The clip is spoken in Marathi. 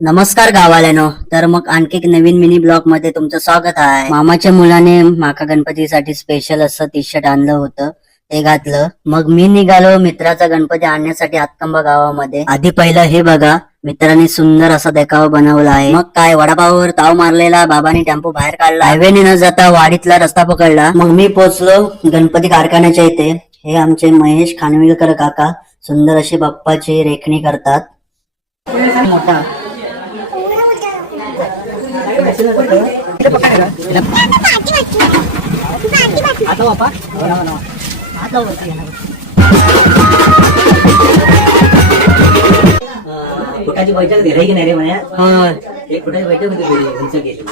नमस्कार गावाल्यानो. तर मग आणखी एक नवीन मिनी ब्लॉग मध्ये तुमचं स्वागत आहे. मामाच्या मुलाने माका गणपतीसाठी स्पेशल असं टी शर्ट आणलं होतं, ते घातलं. मग मी निघालो मित्राचा गणपती आणण्यासाठी हातकंबा गावामध्ये. आधी पहिलं हे बघा, मित्राने सुंदर असा देखावा बनवला आहे. मग काय, वडापाववर ताव मारलेला, बाबांनी टेम्पो बाहेर काढला, हायवेने न जाता वाडीतला रस्ता पकडला. मग मी पोहोचलो गणपती कारखान्याच्या इथे. हे आमचे महेश खानविलकर काका सुंदर अशी बाप्पाची रेखणी करतात. मोठा फुटाची बैठक दिली की नाही रे म्हणे. एक फुटाची बैठक होती घरी गेली.